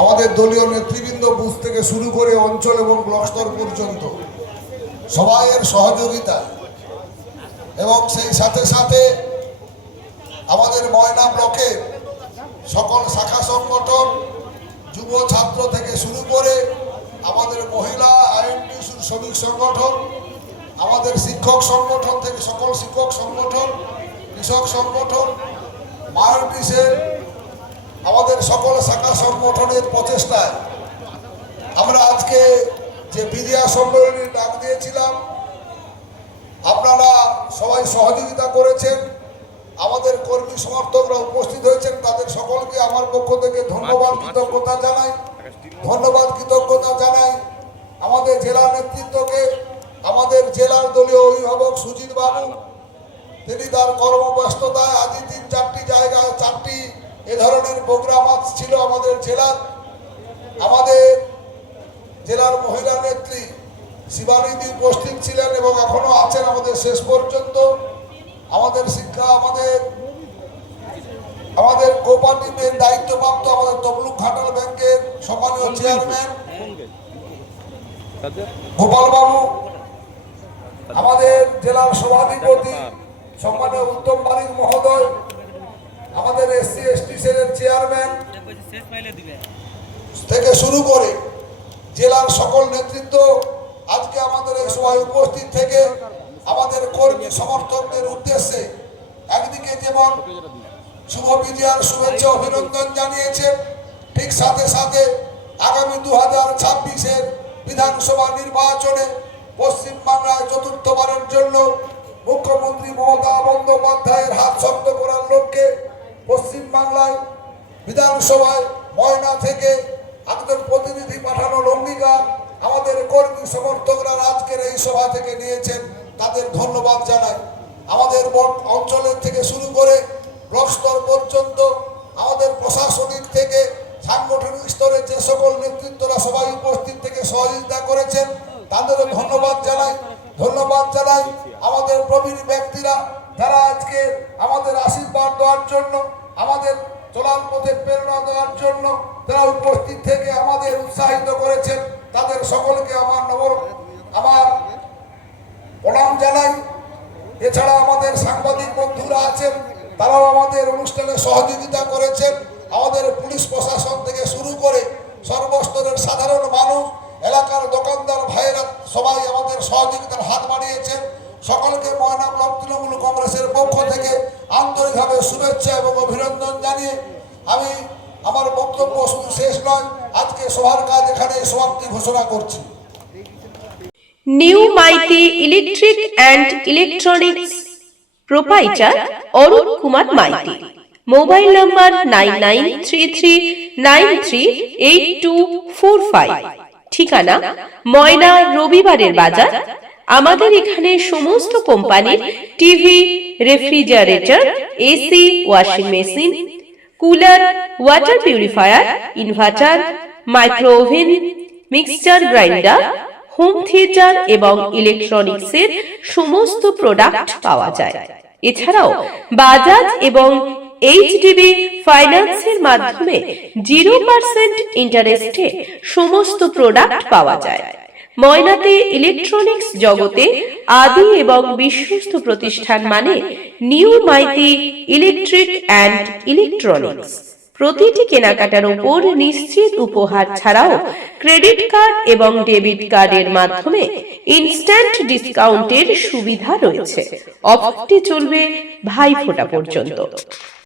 আমাদের দলীয় নেতৃবৃন্দ বুথ থেকে শুরু করে অঞ্চল এবং ব্লক স্তর পর্যন্ত সবাইয়ের সহযোগিতা। এবং সেই সাথে সাথে আমাদের ময়না ব্লকের সকল শাখা সংগঠন, যুব ছাত্র থেকে শুরু করে আমাদের মহিলা আইএনটিসির শ্রমিক সংগঠন, আমাদের শিক্ষক সংগঠন থেকে সকল শিক্ষক সংগঠন, কৃষক সংগঠন মায়োটিসের আমাদের সকল শাখা সংগঠনের প্রচেষ্টায় আমরা আজকে যে বিজয়া সম্মেলনী ডাক দিয়েছিলাম, আপনারা সবাই সহযোগিতা করেছেন, আমাদের কর্মী সমর্থকরা উপস্থিত হয়েছেন, তাদের সকলকে আমার পক্ষ থেকে ধন্যবাদ, কৃতজ্ঞতা জানাই, ধন্যবাদ, কৃতজ্ঞতা জানাই আমাদের জেলা নেতৃত্বকে, আমাদের জেলার দলীয় অভিভাবক সুজিত বাবু, তিনি তার কর্মব্যস্ততায় আজ তিন চারটি জায়গায়, চারটি এ ধরনের প্রোগ্রাম ছিল আমাদের জেলার আমাদের জেলার মহিলা নেত্রী শিবানীদি উপস্থিত ছিলেন এবং এখনও আছেন আমাদের শেষ পর্যন্ত। আমাদের শিক্ষা, আমাদের আমাদের কোপারেটিভের দায়িত্বপ্রাপ্ত আমাদের তমলুক ঘাটাল ব্যাংকের সম্মানীয় চেয়ারম্যান গোপাল বাবু আমাদের জেলার সভাধিপতি সম্মানীয় উত্তম বারিক মহোদয় চেয়ারম্যান থেকে শুরু করে জেলার সকল নেতৃত্ব আজকে আমাদের এই সভায় উপস্থিত থেকে আমাদের কর্মী সমর্থকদের উদ্দেশ্যে একদিকে যেমন শুভ বিজয়ার শুভেচ্ছা অভিনন্দন জানিয়েছে ঠিক সাথে সাথে আগামী দু হাজার ছাব্বিশের বিধানসভা নির্বাচনে পশ্চিমবাংলায় চতুর্থবারের জন্য মুখ্যমন্ত্রী মমতা বন্দ্যোপাধ্যায়ের হাত শক্ত করার লক্ষ্যে পশ্চিমবাংলায় বিধানসভায় ময়না থেকে একজন প্রতিনিধি পাঠানোর অঙ্গীকার আমাদের কর্মী সমর্থকরা আজকের এই সভা থেকে নিয়েছেন, তাদের ধন্যবাদ জানাই। আমাদের অঞ্চলের থেকে শুরু করে ব্লক স্তর পর্যন্ত আমাদের প্রশাসনিক থেকে সাংগঠনিক স্তরে যে সকল নেতৃত্বরা সবাই উপস্থিত থেকে সহযোগিতা করেছেন, তাদেরও ধন্যবাদ জানাই। ধন্যবাদ জানাই আমাদের প্রবীণ ব্যক্তিরা যারা আজকে আমাদের আশীর্বাদ দেওয়ার জন্য আমাদের চলার পথে প্রেরণা দেওয়ার জন্য তারা উপস্থিত থেকে আমাদের উৎসাহিত করেছেন, তাদের সকলকে আমার নবর আমার প্রণাম জানাই। এছাড়া আমাদের সাংবাদিক বন্ধুরা আছেন, তারাও আমাদের অনুষ্ঠানে সহযোগিতা করেছেন। আমাদের পুলিশ প্রশাসন থেকে তৃণমূল কংগ্রেসের পক্ষ থেকে আন্তরিকভাবে শুভেচ্ছা এবং অভিনন্দন জানিয়ে আমি আমার বক্তব্য শেষ নয়, আজকে সভার কাজ এখানে সমাপ্তি ঘোষণা করছি। New Maity electric and electronics proprietor Arun Kumar Maity. Mobile number nine nine three three nine three eight two four five. ঠিকানা ময়না রবিবারের বাজার আমাদের এখানে সমস্ত কোম্পানির TV refrigerator AC washing machine cooler water purifier inverter micro oven mixture grinder home theatre এবং ইলেকট্রনিক্সের সমস্ত প্রোডাক্ট পাওয়া যায়। এছাড়াও বাজাজ এবং এইচডিবি ফাইন্যান্সের মাধ্যমে জিরো পার্সেন্ট ইন্টারেস্টে সমস্ত প্রোডাক্ট পাওয়া যায়। ময়নাতে ইলেকট্রনিক্স জগতে আদি এবং বিশ্বস্ত প্রতিষ্ঠান মানে new Maity electric and electronics প্রতিটি কেনাকাটার উপর নিশ্চিত উপহার ছাড়াও ক্রেডিট কার্ড এবং ডেবিট কার্ডের মাধ্যমে ইনস্ট্যান্ট ডিসকাউন্টের সুবিধা রয়েছে। অফারটি চলবে ভাইফোঁটা পর্যন্ত।